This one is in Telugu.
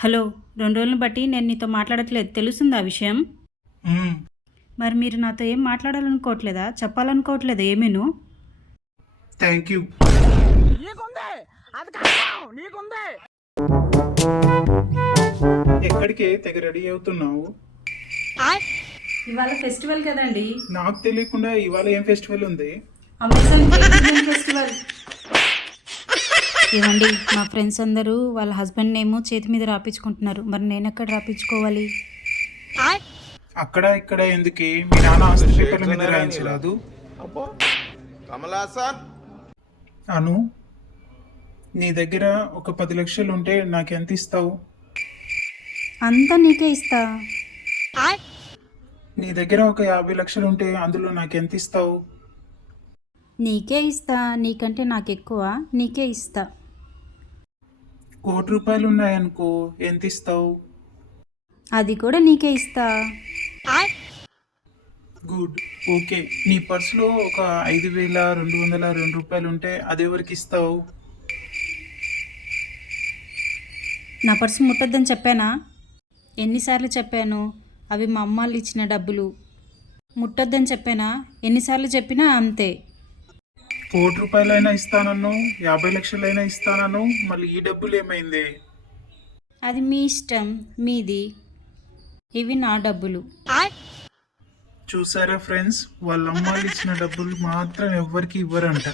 హలో, 2 రోజులను బట్టి నేను నీతో మాట్లాడట్లేదు. తెలుస్తుందా ఆ విషయం? మ్మ్. మరి మీరు నాతో ఏం మాట్లాడాలనుకోవట్లేదా? చెప్పాలనుకోవట్లేదా ఏమీను? Thank you. ఎక్కడికి తెగ రెడీ అవుతున్నావు? ఇవాళ ఫెస్టివల్ కదండి. నాకు తెలియకుండా ఇవాళ ఏం ఫెస్టివల్ ఉంది? Amazon great Indian festival. ఏమండి, మా ఫ్రెండ్స్ అందరూ వాళ్ళ హస్బెండ్ నేమో చేతి మీద రాపించుకుంటున్నారు. మరి నేను ఎక్కడ రాపించుకోవాలి? అక్కడ ఇక్కడ ఎందుకే? మీ నాన్న ఆస్తి పేపర్ల మీద రాయించరాదు? అబ్బో కమలాసన్ అను, నీ దగ్గర ఒక 10 లక్షలు ఉంటే నాకు ఎంత ఇస్తావు? అంతా నీకే ఇస్తా. నీ దగ్గర ఒక 50 లక్షలు ఉంటే అందులో నాకు ఎంత ఇస్తావు? నీకే ఇస్తా. నీకంటే నాకు ఎక్కువ. నీకే ఇస్తా. 1,00,00,000 ఉన్నాయనుకో, ఎంత ఇస్తావు? అది కూడా నీకే ఇస్తా. గుడ్. ఓకే, నీ పర్సులో ఒక 5,202 రూపాయలు ఉంటే అది ఎవరికి ఇస్తావు? నా పర్సు ముట్టొద్దని చెప్పానా? ఎన్నిసార్లు చెప్పాను? అవి మా అమ్మాళ్ళు ఇచ్చిన డబ్బులు. ముట్టొద్దని చెప్పానా? ఎన్నిసార్లు చెప్పినా అంతే. 1,00,00,000 ఇస్తానను, 50 లక్షలైనా ఇస్తానను, మళ్ళీ ఈ డబ్బులు ఏమైంది? అది మీ ఇష్టం, మీది. ఇవి నా డబ్బులు. చూసారా ఫ్రెండ్స్, వాళ్ళ అమ్మాయిలు ఇచ్చిన డబ్బులు మాత్రం ఎవ్వరికి ఇవ్వరంట.